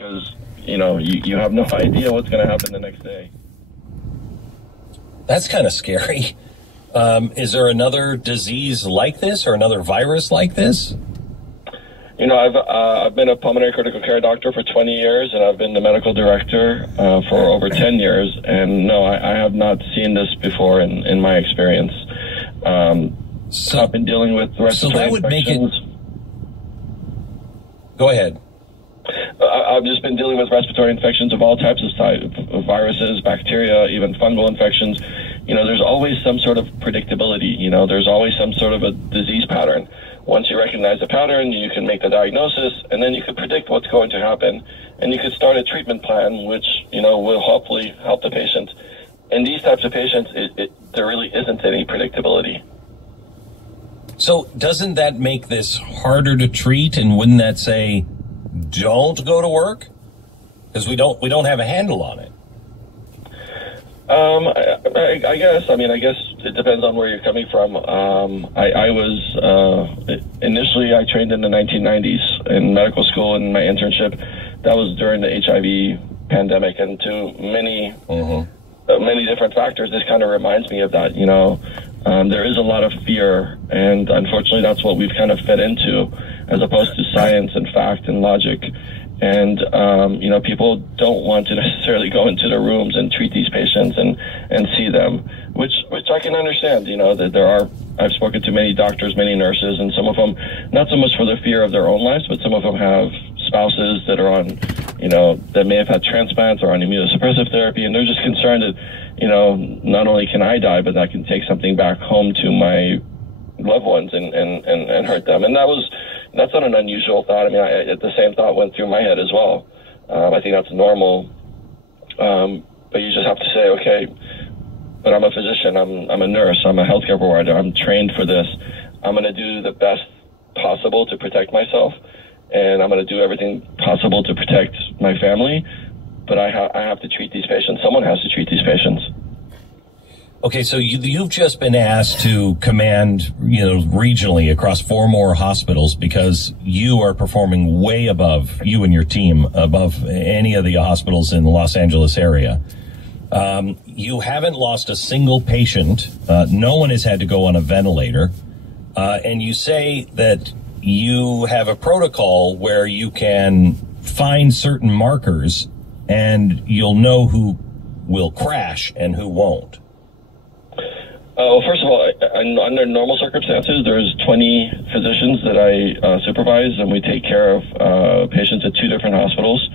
because you have no idea what's going to happen the next day. That's kind of scary. Is there another disease like this or another virus like this? I've been a pulmonary critical care doctor for 20 years, and I've been the medical director for over 10 years. And no, I have not seen this before in my experience. I've been dealing with respiratory infections. Go ahead. I've just been dealing with respiratory infections of all types of viruses, bacteria, even fungal infections. There's always some sort of predictability. There's always some sort of a disease pattern. Once you recognize the pattern, you can make the diagnosis, and then you can predict what's going to happen, and you could start a treatment plan, which, will hopefully help the patient. In these types of patients, there really isn't any predictability. So doesn't that make this harder to treat, and wouldn't that say, don't go to work? Because we don't have a handle on it. I guess it depends on where you're coming from. I was initially I trained in the 1990s in medical school, and my internship that was during the HIV pandemic, and to many different factors, this kind of reminds me of that. There is a lot of fear, and unfortunately, that's what we've kind of fed into, as opposed to science and fact and logic. And, people don't want to necessarily go into the rooms and treat these patients and see them, which I can understand, that I've spoken to many doctors, many nurses, and some of them, not so much for the fear of their own lives, but some of them have spouses that are on, that may have had transplants or on immunosuppressive therapy, and they're just concerned that, not only can I die, but I can take something back home to my loved ones and hurt them. And that's not an unusual thought. The same thought went through my head as well. I think that's normal. But you just have to say, okay, but I'm a physician, I'm a nurse, I'm a healthcare provider, I'm trained for this. I'm going to do the best possible to protect myself, and I'm going to do everything possible to protect my family. But I have to treat these patients. Someone has to treat these patients. Okay, so you've just been asked to command, regionally across 4 more hospitals because you are performing way above, you and your team, above any of the hospitals in the Los Angeles area. You haven't lost a single patient. No one has had to go on a ventilator. And you say that you have a protocol where you can find certain markers and you'll know who will crash and who won't. Well, first of all, under normal circumstances, there's 20 physicians that I supervise, and we take care of patients at 2 different hospitals.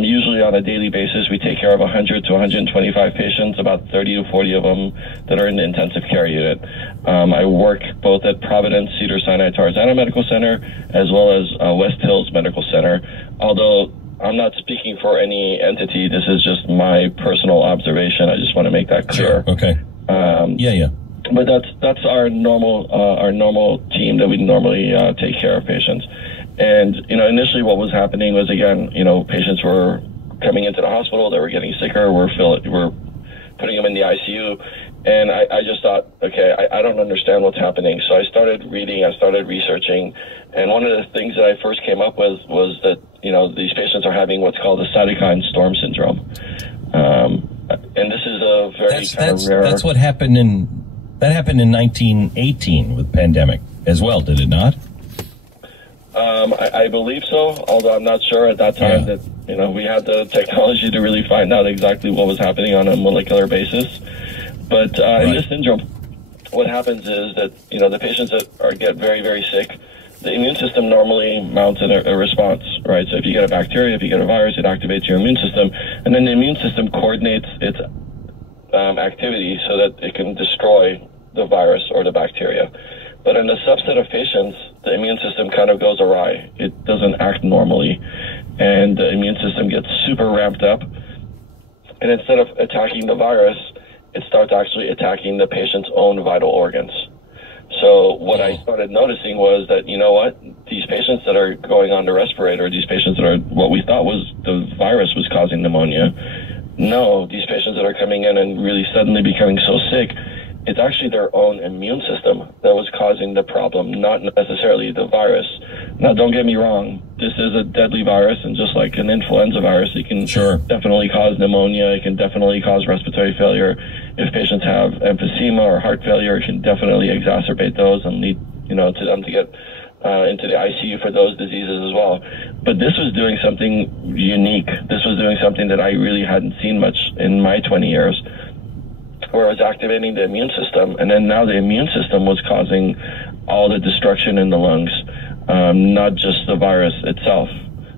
Usually on a daily basis, we take care of 100 to 125 patients, about 30 to 40 of them that are in the intensive care unit. I work both at Providence Cedars-Sinai Tarzana Medical Center as well as West Hills Medical Center, although I'm not speaking for any entity. This is just my personal observation. I just want to make that clear. Sure. Okay. Yeah. But that's our normal team that we normally take care of patients. And initially what was happening was, again, patients were coming into the hospital, they were getting sicker, we're putting them in the ICU, and I just thought, okay, I don't understand what's happening. So I started reading, I started researching, and one of the things that I first came up with was that these patients are having what's called a cytokine storm syndrome. And this is a very kind of rare. That's what happened in 1918 with pandemic as well, did it not? I believe so, although I'm not sure at that time that we had the technology to really find out exactly what was happening on a molecular basis. But in this syndrome, what happens is that the patients that get very, very sick, the immune system normally mounts a response, right? So if you get a bacteria, if you get a virus, it activates your immune system, and then the immune system coordinates its activity so that it can destroy the virus or the bacteria. But in a subset of patients, the immune system kind of goes awry. It doesn't act normally, and the immune system gets super ramped up, and instead of attacking the virus, it starts actually attacking the patient's own vital organs. So what I started noticing was that, these patients that are going on the respirator, these patients that are what we thought was the virus was causing pneumonia, no, these patients that are coming in and really suddenly becoming so sick, it's actually their own immune system that was causing the problem, not necessarily the virus. Now, don't get me wrong. This is a deadly virus, and just like an influenza virus, it can definitely cause pneumonia. It can definitely cause respiratory failure. If patients have emphysema or heart failure, it can definitely exacerbate those and lead, to them to get into the ICU for those diseases as well. But this was doing something unique. This was doing something that I really hadn't seen much in my 20 years, where it was activating the immune system, and then now the immune system was causing all the destruction in the lungs, not just the virus itself.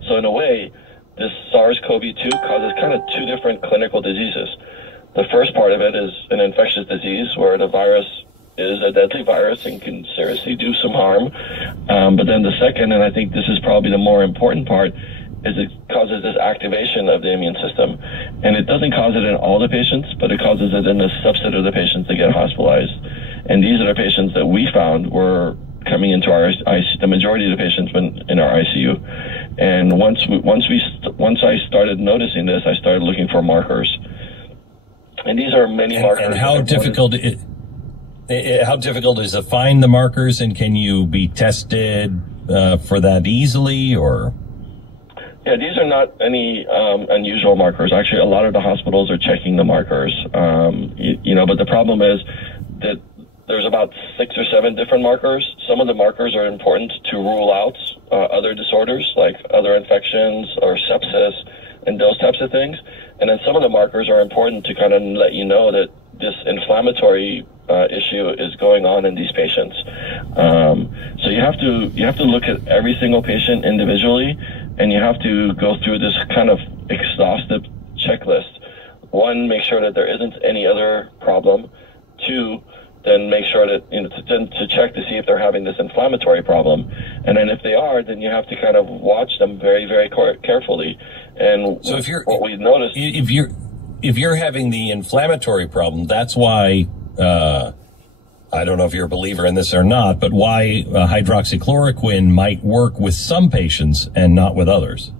So in a way, this SARS-CoV-2 causes kind of two different clinical diseases. The first part of it is an infectious disease where the virus is a deadly virus and can seriously do some harm. But then the second, and I think this is probably the more important part, is it causes this activation of the immune system. And it doesn't cause it in all the patients, but it causes it in a subset of the patients that get hospitalized. And these are the patients that we found were coming into our ICU. The majority of the patients went in our ICU. And once I started noticing this, I started looking for markers. And these are many markers. And how difficult is to find the markers, and can you be tested for that easily, or? Yeah, these are not any unusual markers. Actually, a lot of the hospitals are checking the markers. But the problem is that there's about 6 or 7 different markers. Some of the markers are important to rule out other disorders like other infections or sepsis and those types of things. And then some of the markers are important to kind of let you know that this inflammatory issue is going on in these patients. So you have to look at every single patient individually, and you have to go through this kind of exhaustive checklist. 1, make sure that there isn't any other problem. 2, then make sure that, to check to see if they're having this inflammatory problem. And then if they are, then you have to kind of watch them very, very carefully. And so what we noticed, if you're having the inflammatory problem, that's why, I don't know if you're a believer in this or not, but why hydroxychloroquine might work with some patients and not with others.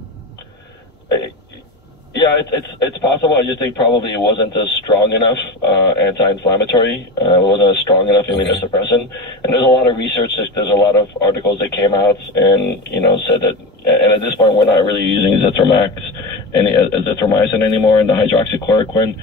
Yeah, it's possible. I just think probably it wasn't a strong enough anti-inflammatory. It wasn't a strong enough immunosuppressant. And there's a lot of research. There's a lot of articles that came out and said that. And at this point, we're not really using azithromycin anymore, and the hydroxychloroquine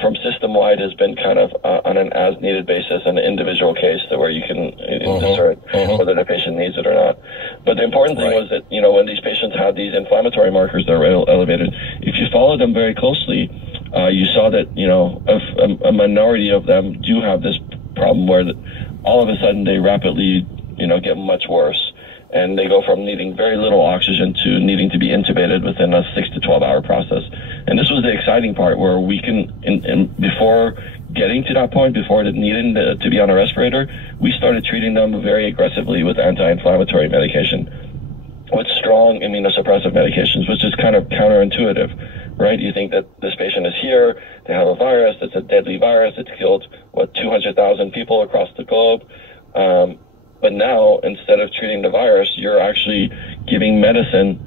from system-wide has been kind of on an as-needed basis, an individual case, to where you can discern whether the patient needs it or not. But the important thing was that, when these patients had these inflammatory markers that were elevated, if you follow them very closely, you saw that, a minority of them do have this problem where all of a sudden they rapidly, get much worse. And they go from needing very little oxygen to needing to be intubated within a 6 to 12 hour process. And this was the exciting part, where we can, before getting to that point, before needing to be on a respirator, we started treating them very aggressively with anti-inflammatory medication, with strong immunosuppressive medications, which is kind of counterintuitive, right? You think that this patient is here, they have a virus, it's a deadly virus, it's killed, 200,000 people across the globe. But now, instead of treating the virus, you're actually giving medicine